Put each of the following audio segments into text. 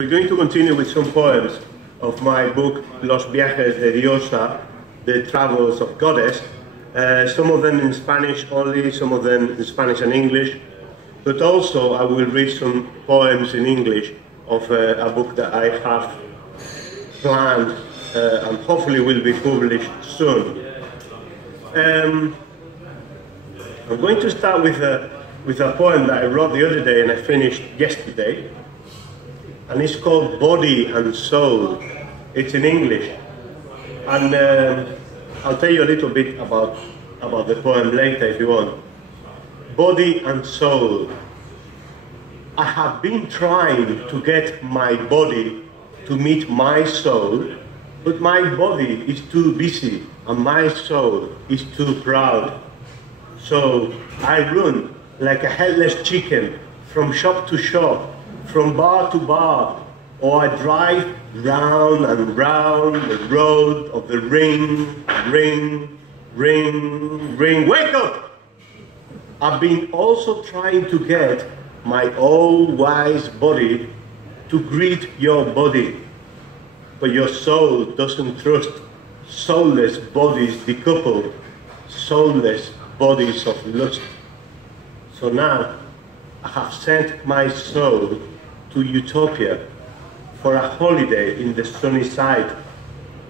We're going to continue with some poems of my book, Los Viajes de Diosa, The Travels of Goddess. Some of them in Spanish only, some of them in Spanish and English. But also I will read some poems in English of a book that I have planned and hopefully will be published soon. I'm going to start with a poem that I wrote the other day and I finished yesterday. And it's called Body and Soul. It's in English. And I'll tell you a little bit about the poem later if you want. Body and Soul. I have been trying to get my body to meet my soul, but my body is too busy and my soul is too proud. So I run like a headless chicken from shop to shop, from bar to bar, or I drive round and round the road of the ring, ring, ring, ring. Wake up! I've been also trying to get my all-wise body to greet your body, but your soul doesn't trust soulless bodies decoupled, soulless bodies of lust. So now I have sent my soul to Utopia for a holiday in the sunny side,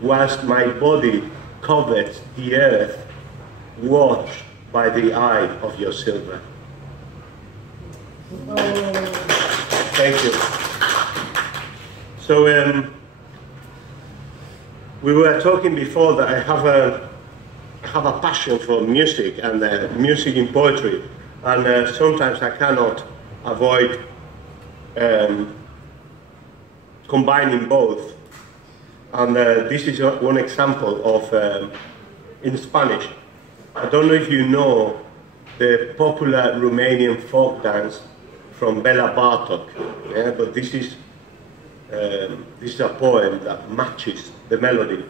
whilst my body covets the earth, watched by the eye of your silver. Thank you. So we were talking before that I have a passion for music and music in poetry, and sometimes I cannot avoid combining both. And this is one example of, in Spanish. I don't know if you know the popular Romanian folk dance from Bela Bartok, yeah? But this is a poem that matches the melody.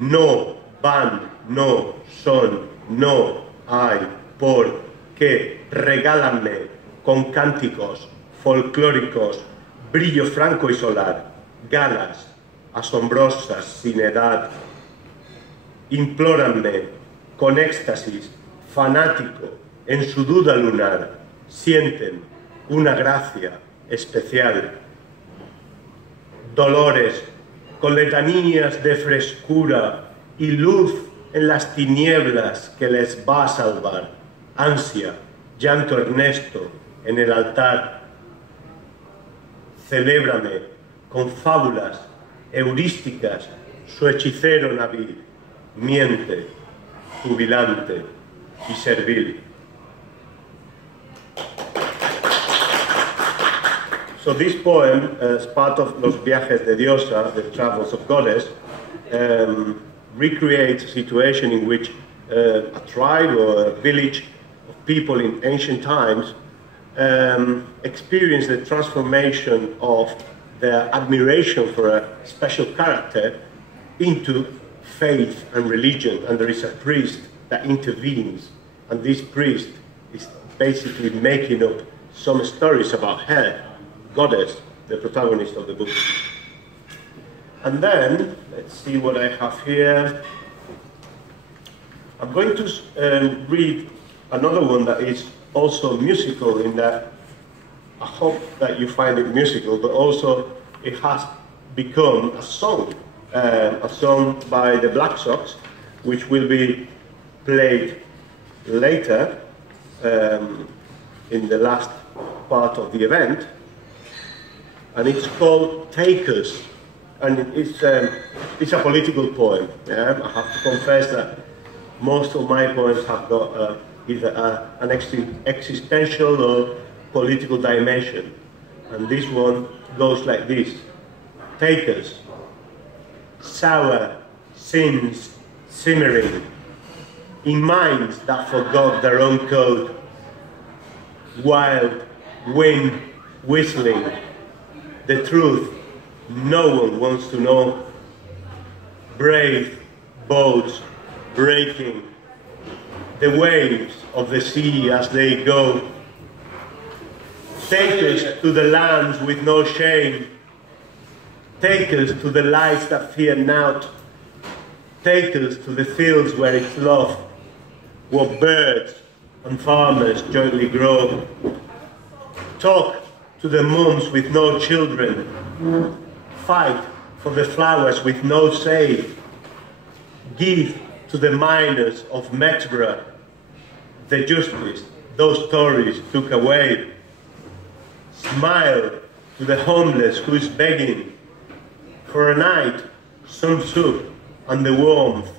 No van, no son, no hay por qué regálame con cánticos folclóricos, brillo franco y solar, galas asombrosas sin edad. Implóranme con éxtasis fanático en su duda lunar, sienten una gracia especial. Dolores con letanías de frescura y luz en las tinieblas que les va a salvar. Ansia, llanto ernesto en el altar. Celébrame con fábulas heurísticas su hechicero naví, miente, jubilante y servil. So this poem, as part of Los Viajes de Diosa, The Travels of Goddess, recreates a situation in which a tribe or a village of people in ancient times experienced the transformation of their admiration for a special character into faith and religion, and there is a priest that intervenes, and this priest is basically making up some stories about her, Goddess, the protagonist of the book. And then, let's see what I have here. I'm going to read another one that is also musical, in that I hope that you find it musical, but also it has become a song by the Black Sox, which will be played later in the last part of the event. And it's called Takers, and it's a political poem. Yeah? I have to confess that most of my poems have got either an existential or political dimension, and this one goes like this. Takers, sour sins simmering in minds that forgot their own code, wild wind whistling, the truth no one wants to know, brave boats breaking, the waves of the sea as they go, Take us to the lands with no shame. Take us to the lights that fear not. Take us to the fields where it's love, where birds and farmers jointly grow. Talk to the moms with no children. Fight for the flowers with no say. Give to the miners of Metborough the justice those Tories took away. Smile to the homeless who is begging for a night, some soup and the warmth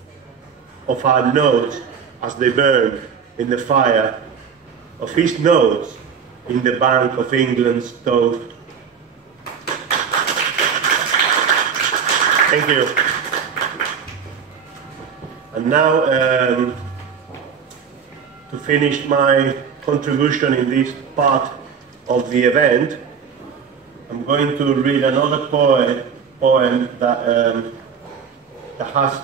of our notes as they burn in the fire of his notes in the Bank of England's stove. Thank you. And now, to finish my contribution in this part of the event, I'm going to read another poem that has,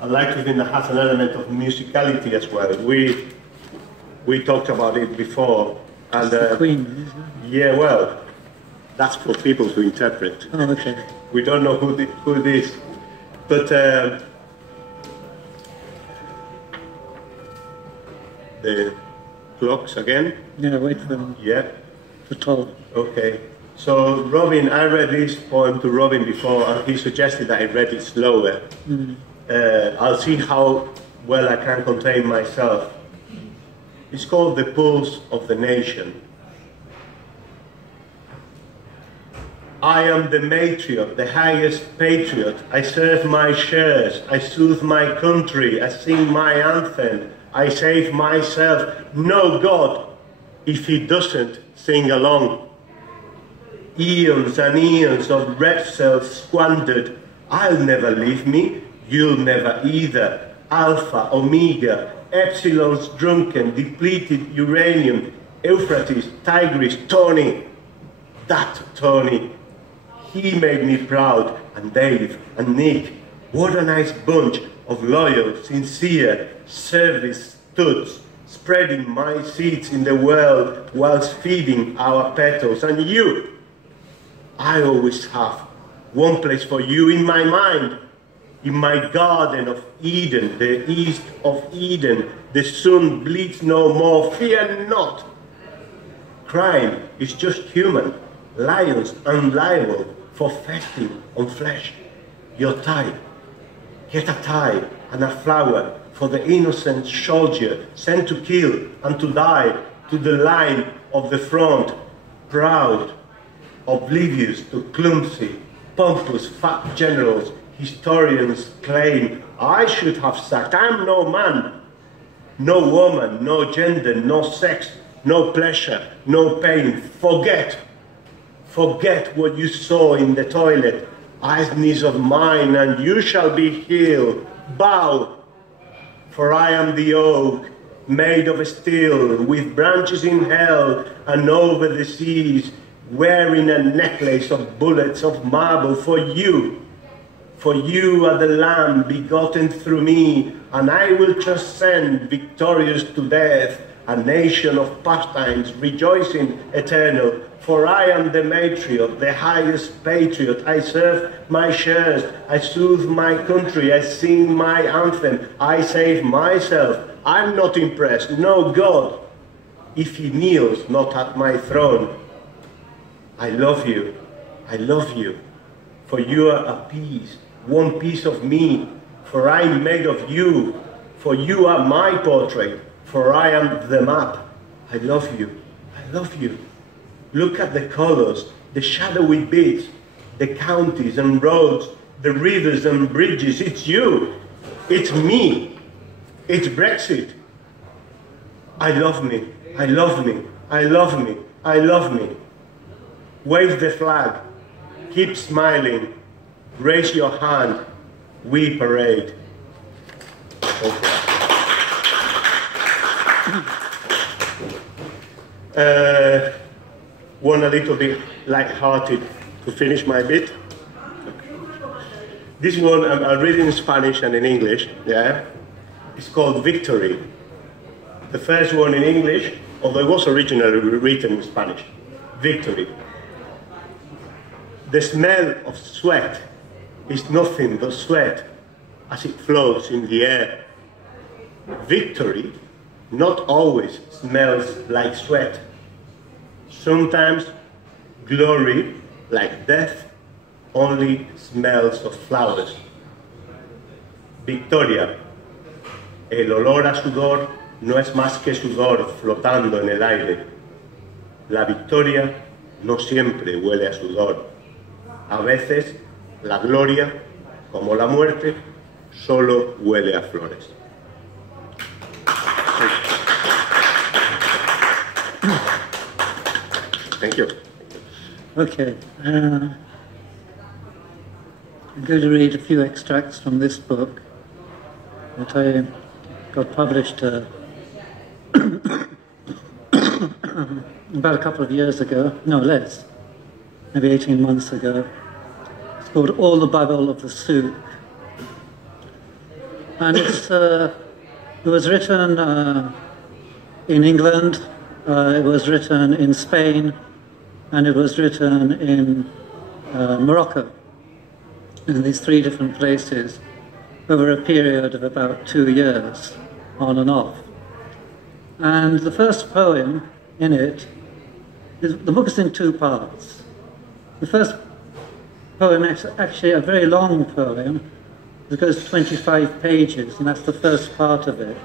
I like to think that has an element of musicality as well. We talked about it before. And, the Queen, isn't it? Yeah, well, that's for people to interpret. Oh, okay. We don't know who it is. But the clocks again? Yeah, wait for them. Yeah. For 12. Okay. So Robin, I read this poem to Robin before, and he suggested that I read it slower. I'll see how well I can contain myself. It's called The Pulse of the Nation. I am the matriot, the highest patriot. I serve my shares, I soothe my country, I sing my anthem, I save myself. No God, if he doesn't sing along. Eons and eons of red cells squandered. I'll never leave me, you'll never either. Alpha, Omega, Epsilon's drunken, depleted uranium, Euphrates, Tigris, Tony. That Tony. He made me proud, and Dave, and Nick. What a nice bunch of loyal, sincere service studs, spreading my seeds in the world whilst feeding our petals. And you, I always have one place for you in my mind, in my garden of Eden, the east of Eden. The sun bleeds no more, fear not. Crime is just human, lions unliable for feasting on flesh. Your tie, get a tie and a flower for the innocent soldier sent to kill and to die to the line of the front, proud, oblivious to clumsy, pompous, fat generals. Historians claim I should have sacked. I'm no man, no woman, no gender, no sex, no pleasure, no pain. Forget what you saw in the toilet. Eyes of mine, and you shall be healed. Bow, for I am the oak, made of steel, with branches in hell and over the seas, wearing a necklace of bullets of marble for you. For you are the Lamb begotten through me, and I will transcend victorious to death, a nation of pastimes rejoicing eternal. For I am the matriot, the highest patriot. I serve my shares, I soothe my country, I sing my anthem, I save myself. I'm not impressed, no God, if he kneels not at my throne. I love you, for you are a piece, one piece of me, for I'm made of you, for you are my portrait, for I am the map. I love you, I love you. Look at the colors, the shadowy bits, the counties and roads, the rivers and bridges. It's you, it's me, it's Brexit. I love me, I love me, I love me, I love me. Wave the flag, keep smiling, raise your hand, we parade. One a little bit light-hearted to finish my bit. This one I'll read in Spanish and in English, yeah? It's called Victory. The first one in English although it was originally written in Spanish, victory. The smell of sweat is nothing but sweat as it floats in the air. Victory not always smells like sweat. Sometimes glory, like death, only smells of flowers. Victoria. El olor a sudor no es más que sudor flotando en el aire. La victoria no siempre huele a sudor. A veces, la gloria, como la muerte, solo huele a flores. Thank you. Okay. I'm going to read a few extracts from this book that I got published about a couple of years ago, no less, maybe 18 months ago. It's called All the Babble of the Souk. And it was written in England, it was written in Spain, and it was written in Morocco, in these three different places, over a period of about 2 years, on and off. And the first poem in it, the book is in two parts. The first poem is actually a very long poem. It goes 25 pages, and that's the first part of it.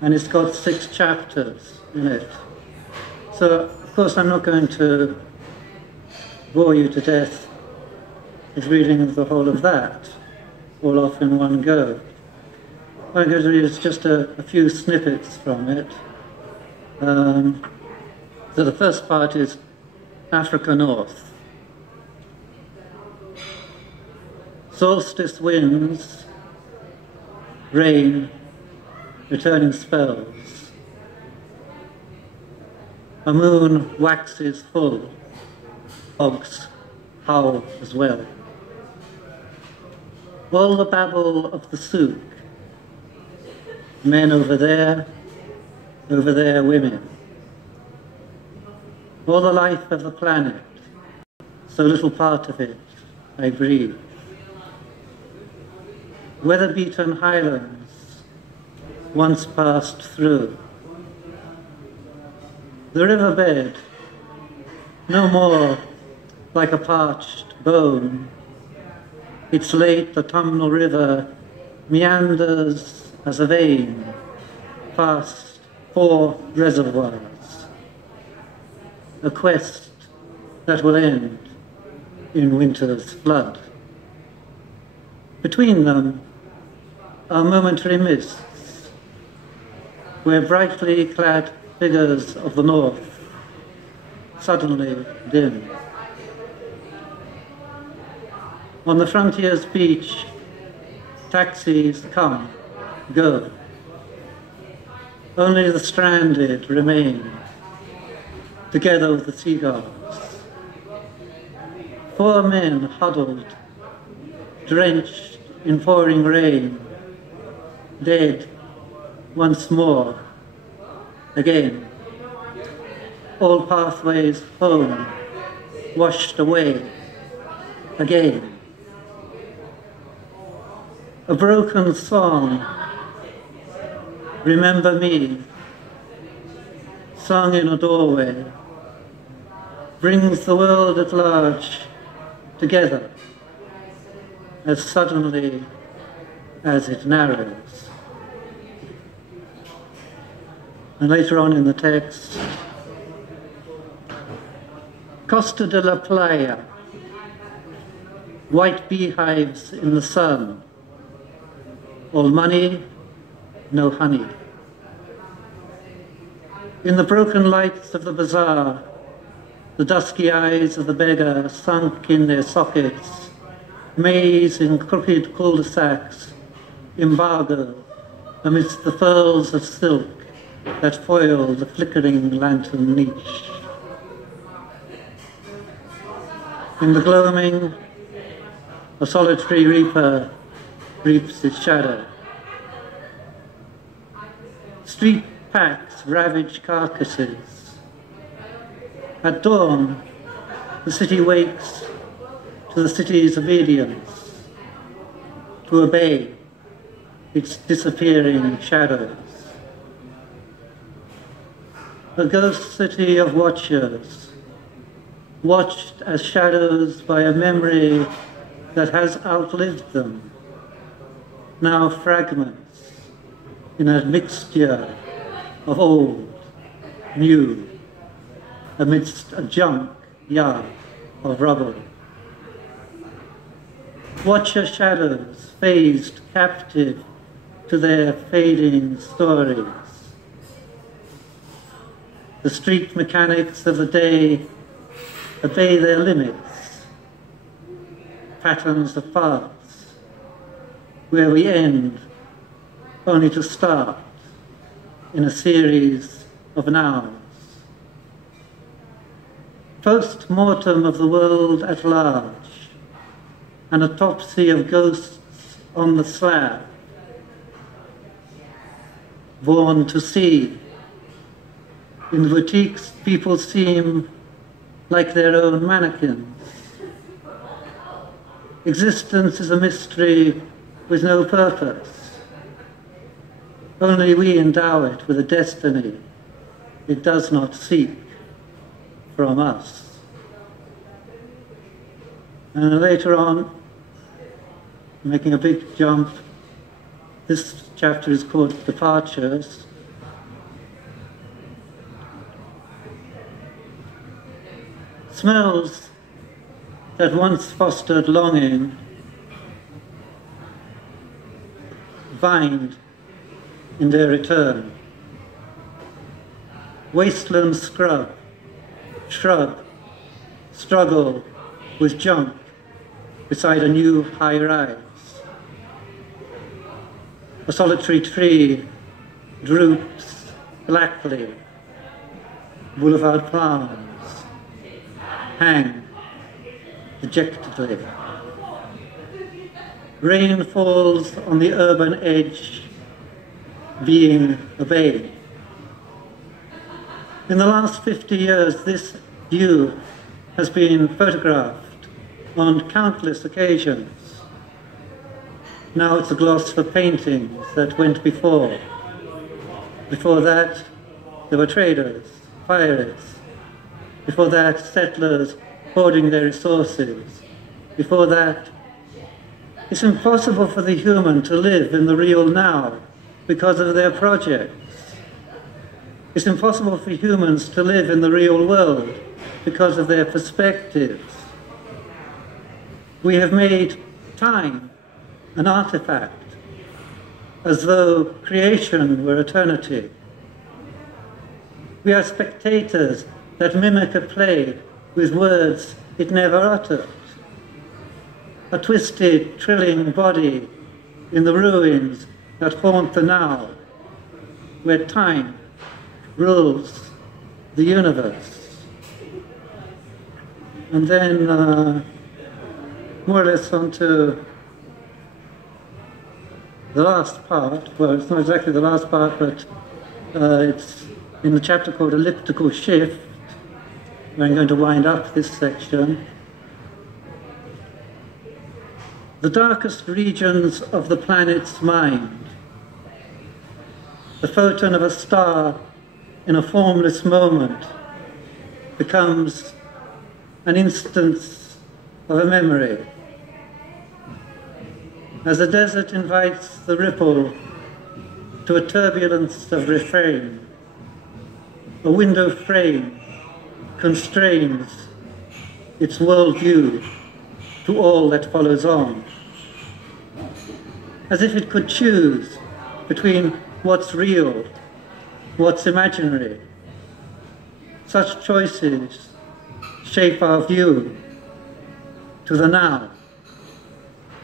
And it's got 6 chapters in it. So, of course, I'm not going to bore you to death with reading the whole of that, all off in one go. What I'm going to read is just a few snippets from it. So the first part is Africa North. Solstice winds, rain, returning spells. A moon waxes full, hogs howl as well. All the babble of the souk, men over there women. All the life of the planet, so little part of it I breathe. Weather-beaten highlands, once passed through. The riverbed, no more like a parched bone. Its late autumnal river meanders as a vein past 4 reservoirs. A quest that will end in winter's flood. Between them are momentary mists, where brightly clad figures of the north suddenly dim. On the frontier's beach, taxis come, go. Only the stranded remain, together with the seagulls. 4 men huddled, drenched in pouring rain, dead once more, again. All pathways home, washed away, again. A broken song, remember me, sung in a doorway, brings the world at large together as suddenly as it narrows. And later on in the text, Costa de la Playa, white beehives in the sun, all money, no honey. In the broken lights of the bazaar, the dusky eyes of the beggar sunk in their sockets, maze in crooked cul-de-sacs, embargo amidst the furls of silk that foil the flickering lantern niche. In the gloaming, a solitary reaper reaps its shadow. Street packs ravage carcasses. At dawn, the city wakes to the city's obedience, to obey its disappearing shadows. A ghost city of watchers, watched as shadows by a memory that has outlived them, now fragments in a mixture of old, new, amidst a junk yard of rubble. Watcher shadows phased captive to their fading stories. The street mechanics of the day obey their limits, patterns of paths, where we end only to start in a series of nows. Post-mortem of the world at large, an autopsy of ghosts on the slab, born to see. In the boutiques, people seem like their own mannequins. Existence is a mystery with no purpose. Only we endow it with a destiny it does not seek from us. And later on, making a big jump, this chapter is called Departures. Smells that once fostered longing vined in their return. Wasteland scrub, shrub, struggle with junk beside a new high-rise. A solitary tree droops blackly. Boulevard palms hang dejectedly. Rain falls on the urban edge, being obeyed. In the last 50 years, this view has been photographed on countless occasions. Now it's a gloss for paintings that went before. Before that, there were traders, pirates. Before that, settlers hoarding their resources. Before that, it's impossible for the human to live in the real now because of their projects. It's impossible for humans to live in the real world because of their perspectives. We have made time an artifact, as though creation were eternity. We are spectators that mimic a play with words it never uttered. A twisted, trilling body in the ruins that haunt the now, where time rules the universe. And then, more or less onto the last part. Well, it's not exactly the last part, but it's in the chapter called Elliptical Shift, where I'm going to wind up this section. The darkest regions of the planet's mind, the photon of a star in a formless moment, becomes an instance of a memory. As the desert invites the ripple to a turbulence of refrain, a window frame constrains its worldview to all that follows on, as if it could choose between what's real, what's imaginary. Such choices shape our view to the now,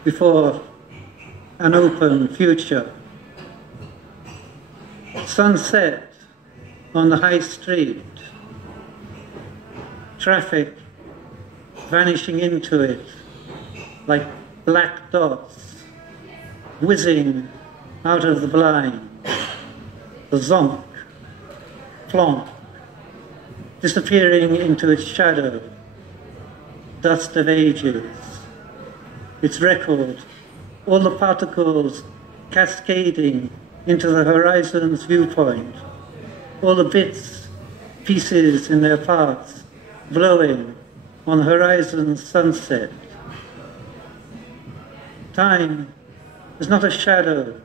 before an open future. Sunset on the high street, traffic vanishing into it like black dots, whizzing out of the blind, the zonk flank, disappearing into its shadow, dust of ages, its record, all the particles cascading into the horizon's viewpoint, all the bits, pieces in their parts, blowing on the horizon's sunset. Time is not a shadow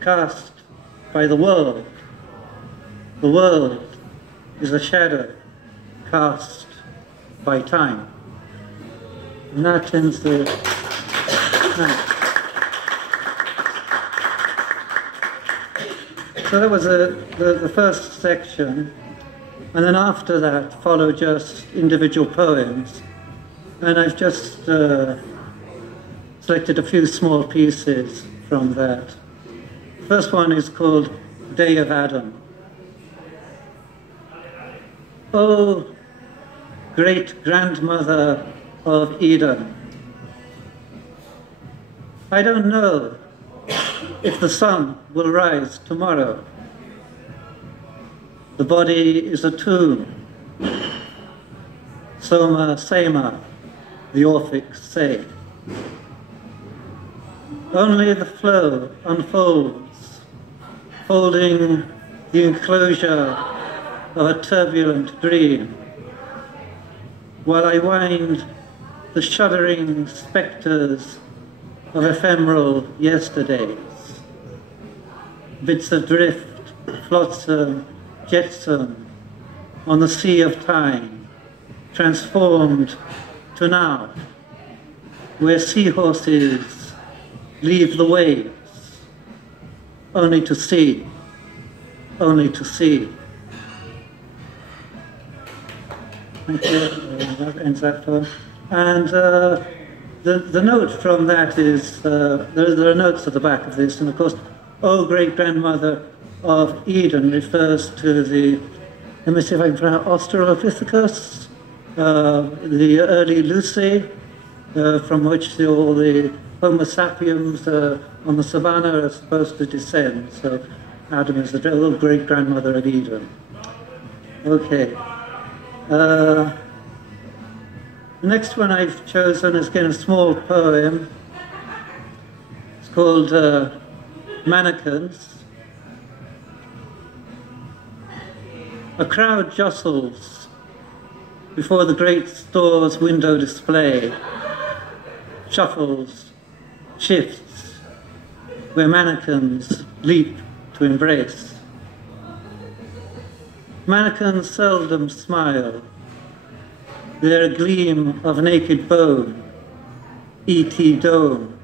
cast by the world. The world is a shadow cast by time. And that ends the night. So that was the first section, and then after that followed just individual poems, and I've just selected a few small pieces from that. The first one is called Day of Adam. O great-grandmother of Eden, I don't know if the sun will rise tomorrow. The body is a tomb. Soma Sema, the Orphics say. Only the flow unfolds, folding the enclosure of a turbulent dream, while I wind the shuddering spectres of ephemeral yesterdays. Bits of drift, flotsam, jetsam, on the sea of time, transformed to now, where seahorses leave the waves, only to see, only to see. Thank you. That ends that poem. And the note from that is, there are notes at the back of this, and of course, O great-grandmother of Eden refers to the, let me see if I can pronounce, Australopithecus, the early Lucy, from which all the Homo sapiens on the savannah are supposed to descend. So Adam is the great-grandmother of Eden. Okay. The next one I've chosen is again a small poem. It's called Mannequins. A crowd jostles before the great store's window display, shuffles, shifts, where mannequins leap to embrace. Mannequins seldom smile. They're a gleam of naked bone, E.T. dome,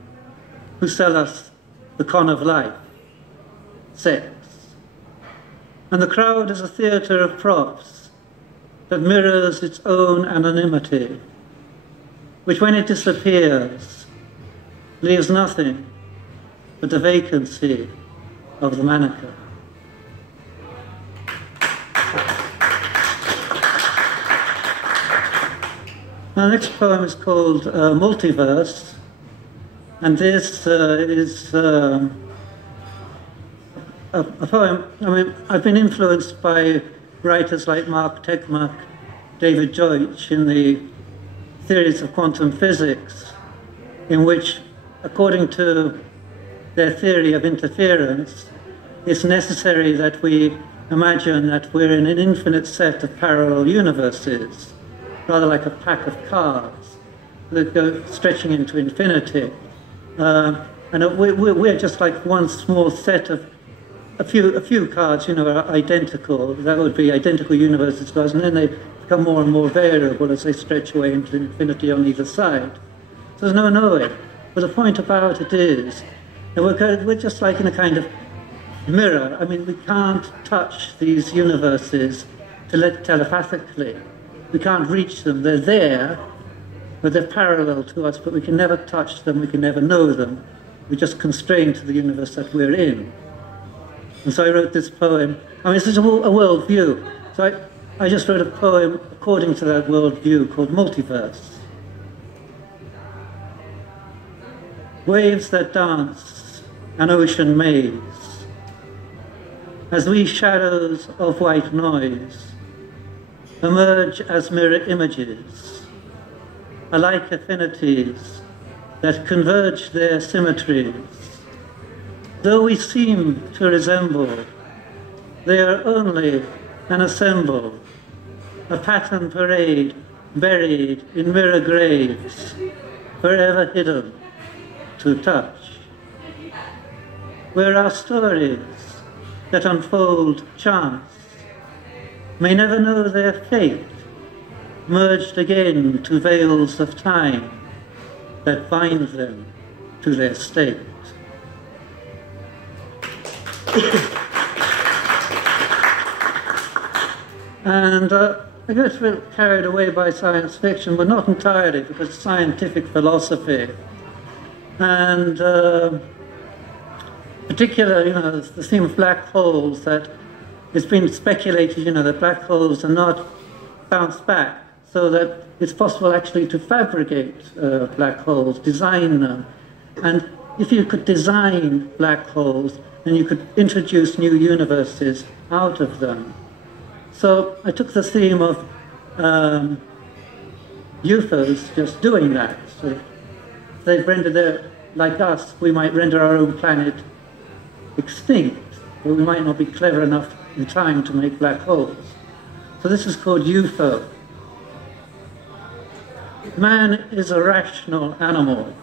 who sell us the con of life, sex. And the crowd is a theatre of props that mirrors its own anonymity, which when it disappears, leaves nothing but the vacancy of the mannequin. Our next poem is called Multiverse, and this is a poem. I mean, I've been influenced by writers like Mark Tekmak, David Deutsch in the theories of quantum physics, in which, according to their theory of interference, it's necessary that we imagine that we're in an infinite set of parallel universes, rather like a pack of cards that go stretching into infinity. And we're just like one small set of a few cards, you know, are identical. That would be identical universes to us, and then they become more and more variable as they stretch away into infinity on either side. So there's no knowing. But the point about it is that we're just like in a kind of mirror. I mean, we can't touch these universes telepathically. We can't reach them. They're there, but they're parallel to us, but we can never touch them. We can never know them. We're just constrained to the universe that we're in. And so I wrote this poem. I mean, it's just a worldview. So I just wrote a poem according to that worldview called Multiverse. Waves that dance, an ocean maze. as we shadows of white noise emerge as mirror images, alike affinities that converge their symmetries. Though we seem to resemble, they are only an assemble, a pattern parade buried in mirror graves, forever hidden to touch. Where our stories that unfold chance may never know their fate, merged again to veils of time that bind them to their state. And I get a bit carried away by science fiction, but not entirely, because it's scientific philosophy. And particularly, the theme of black holes, that it's been speculated, that black holes are not bounced back, so that it's possible actually to fabricate black holes, design them. And if you could design black holes, then you could introduce new universes out of them. So I took the theme of UFOs just doing that. So they've rendered their, like us, we might render our own planet extinct, but we might not be clever enough in time to make black holes. So this is called UFO. Man is a rational animal.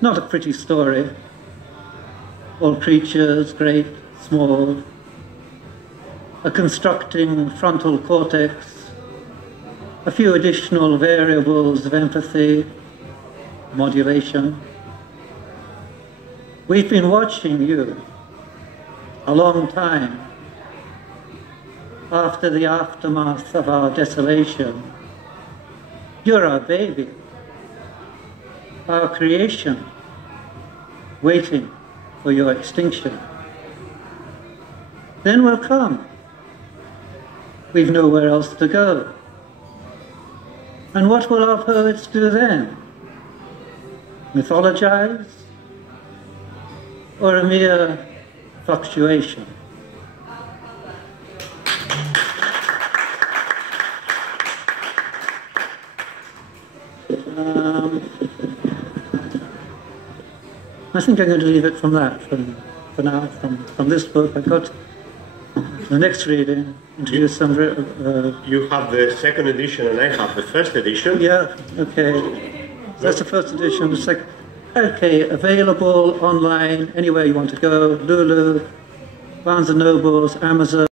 Not a pretty story. All creatures, great, small, a constructing frontal cortex, a few additional variables of empathy, modulation. We've been watching you a long time. After the aftermath of our desolation, you're our baby, our creation, waiting for your extinction. Then we'll come. We've nowhere else to go. And what will our poets do then? Mythologize? Or a mere fluctuation? I think I'm going to leave it from that for now, from this book. I've got the next reading, introduce some... You have the second edition and I have the first edition. Yeah, okay. That's the first edition. The second... Okay, available online, anywhere you want to go. Lulu, Barnes & Nobles, Amazon.